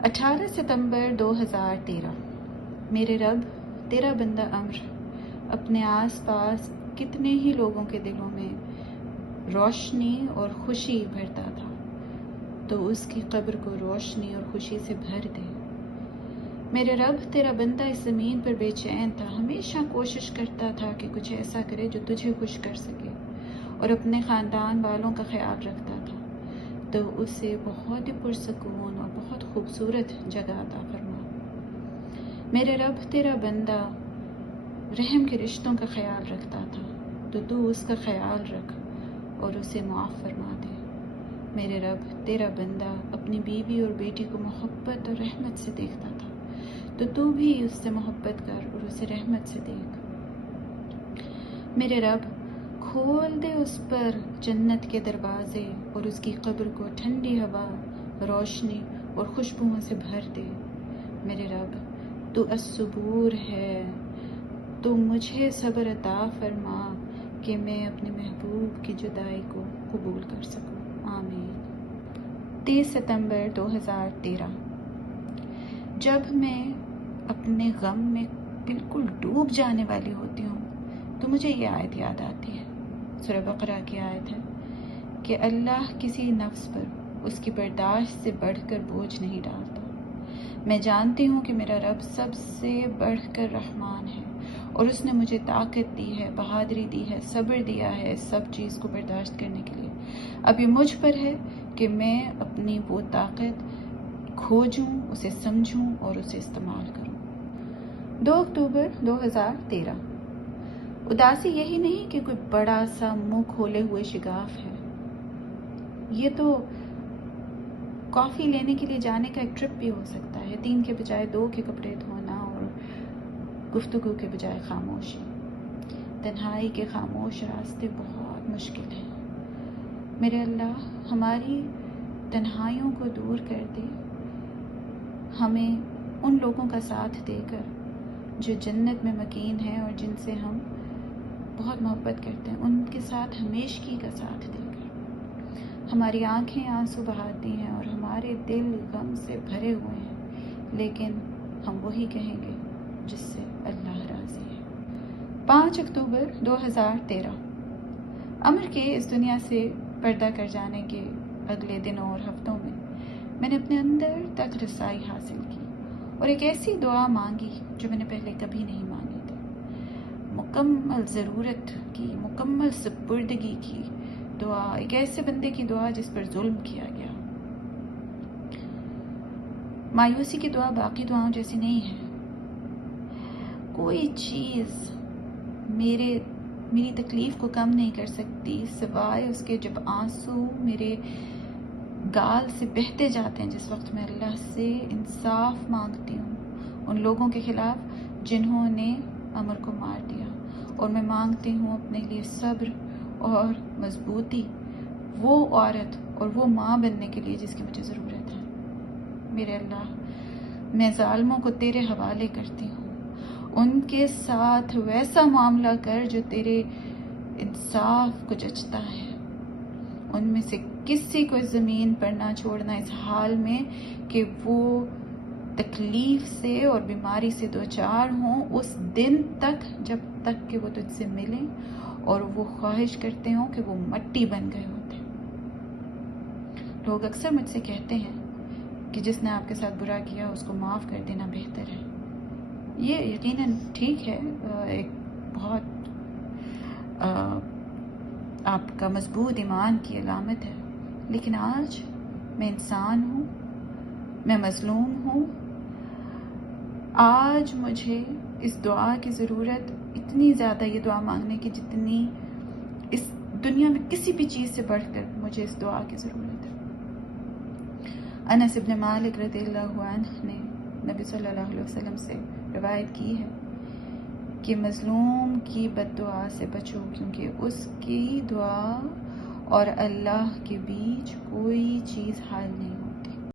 18 सितंबर 2013۔ मेरे रब, तेरा बंदा अम्र अपने आस पास कितने ही लोगों के दिलों में रोशनी और खुशी भरता था, तो उसकी कब्र को रोशनी और खुशी से भर दे। मेरे रब, तेरा बंदा इस ज़मीन पर बेचैन था, हमेशा कोशिश करता था कि कुछ ऐसा करे जो तुझे खुश कर सके और अपने ख़ानदान वालों का ख्याल रखता था, तो उसे बहुत ही पुरसकून और बहुत खूबसूरत जगह अता फरमा। मेरे रब, तेरा बंदा रहम के रिश्तों का ख्याल रखता था, तो तू उसका ख्याल रख और उसे माफ़ फरमा दे। मेरे रब, तेरा बंदा अपनी बीवी और बेटी को मोहब्बत और रहमत से देखता था, तो तू भी उससे मोहब्बत कर और उसे रहमत से देख। मेरे रब, खोल दे उस पर जन्नत के दरवाजे और उसकी कब्र को ठंडी हवा, रोशनी और खुशबुओं से भर दे। मेरे रब, तू अस्सबूर है, तो मुझे सब्र अता फरमा कि मैं अपने महबूब की जुदाई को कबूल कर सकूं। आमीन। 30 सितंबर 2013। जब मैं अपने गम में बिल्कुल डूब जाने वाली होती हूँ तो मुझे ये आयत याद आती है। सूरह बकरा की आयत है कि अल्लाह किसी नफ्स पर उसकी बर्दाश्त से बढ़कर बोझ नहीं डालता। मैं जानती हूँ कि मेरा रब सबसे बढ़कर रहमान है और उसने मुझे ताकत दी है, बहादुरी दी है, सब्र दिया है सब चीज़ को बर्दाश्त करने के लिए। अब ये मुझ पर है कि मैं अपनी वो ताकत खोजूं, उसे समझूं और उसे इस्तेमाल करूं। 2 अक्टूबर 2013। उदासी यही नहीं कि कोई बड़ा सा मुंह खोले हुए शिगाफ है, ये तो कॉफ़ी लेने के लिए जाने का एक ट्रिप भी हो सकता है। 3 के बजाय 2 के कपड़े धोना और गुफ्तगू के बजाय खामोशी। तन्हाई के खामोश रास्ते बहुत मुश्किल हैं। मेरे अल्लाह, हमारी तन्हाइयों को दूर कर दे, हमें उन लोगों का साथ देकर जो जन्नत में मकीन हैं और जिनसे हम बहुत मोहब्बत करते हैं, उनके साथ हमेशगी का साथ देकर। हमारी आंखें आंसू बहाती हैं और हमारे दिल गम से भरे हुए हैं, लेकिन हम वही कहेंगे जिससे अल्लाह राज़ी है। 5 अक्टूबर 2013। अमर के इस दुनिया से पर्दा कर जाने के अगले दिनों और हफ्तों में मैंने अपने अंदर तक रसाई हासिल की और एक ऐसी दुआ मांगी जो मैंने पहले कभी नहीं मांगी थी। मुकम्मल ज़रूरत की, मुकम्मल सुपुर्दगी की दुआ, एक ऐसे बंदे की दुआ जिस पर जुल्म किया गया। मायूसी की दुआ बाकी दुआओं जैसी नहीं है। कोई चीज़ मेरी तकलीफ को कम नहीं कर सकती सिवाय उसके जब आंसू मेरे गाल से बहते जाते हैं, जिस वक्त मैं अल्लाह से इंसाफ मांगती हूँ उन लोगों के खिलाफ जिन्होंने अमर को मार दिया, और मैं मांगती हूँ अपने लिए सब्र और मजबूती, वो औरत और वो माँ बनने के लिए जिसकी मुझे ज़रूरत है। मेरे अल्लाह, मैं ज़ालिमों को तेरे हवाले करती हूँ, उनके साथ वैसा मामला कर जो तेरे इंसाफ को जचता है। उनमें से किसी को ज़मीन पर ना छोड़ना इस हाल में कि वो तकलीफ से और बीमारी से दो चार हों उस दिन तक, जब तक कि वो तुझसे मिलें और वो ख्वाहिश करते हों कि वो मट्टी बन गए होते। लोग अक्सर मुझसे कहते हैं कि जिसने आपके साथ बुरा किया उसको माफ़ कर देना बेहतर है। ये यकीनन ठीक है, एक बहुत आपका मजबूत ईमान की अलामत है, लेकिन आज मैं इंसान हूँ, मैं मजलूम हूँ। आज मुझे इस दुआ की ज़रूरत इतनी ज़्यादा, ये दुआ मांगने की जितनी इस दुनिया में किसी भी चीज़ से बढ़कर मुझे इस दुआ की ज़रूरत है। अनस इब्न मालिक रज़ियल्लाहु अन्हु ने नबी सल्लल्लाहु अलैहि वसल्लम से रिवायत की है कि मज़लूम की बद्दुआ से बचो, क्योंकि उसकी दुआ और अल्लाह के बीच कोई चीज़ हाल नहीं।